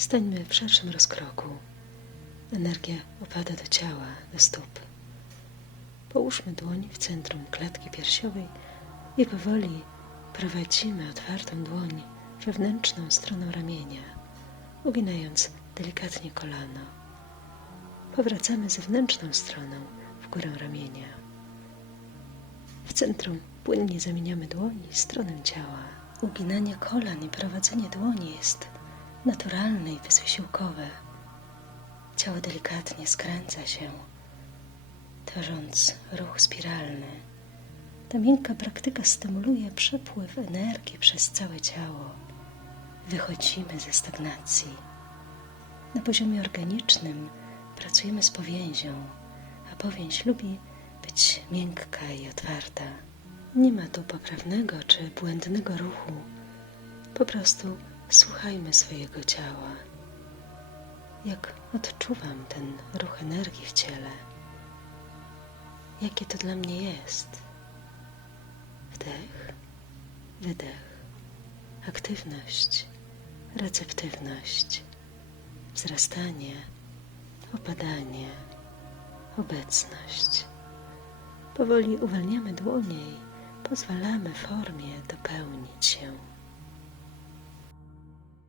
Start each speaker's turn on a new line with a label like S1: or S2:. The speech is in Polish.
S1: Stańmy w szerszym rozkroku. Energia opada do ciała, do stóp. Połóżmy dłoń w centrum klatki piersiowej i powoli prowadzimy otwartą dłoń wewnętrzną stroną ramienia, uginając delikatnie kolano. Powracamy zewnętrzną stroną w górę ramienia. W centrum płynnie zamieniamy dłoń i stronę ciała. Uginanie kolan i prowadzenie dłoni jest naturalne i bezwysiłkowe. Ciało delikatnie skręca się, tworząc ruch spiralny. Ta miękka praktyka stymuluje przepływ energii przez całe ciało. Wychodzimy ze stagnacji. Na poziomie organicznym pracujemy z powięzią, a powięź lubi być miękka i otwarta. Nie ma tu poprawnego czy błędnego ruchu. Po prostu słuchajmy swojego ciała. Jak odczuwam ten ruch energii w ciele? Jakie to dla mnie jest? Wdech, wydech, aktywność, receptywność, wzrastanie, opadanie, obecność. Powoli uwalniamy dłonie i pozwalamy formie dopełnić się.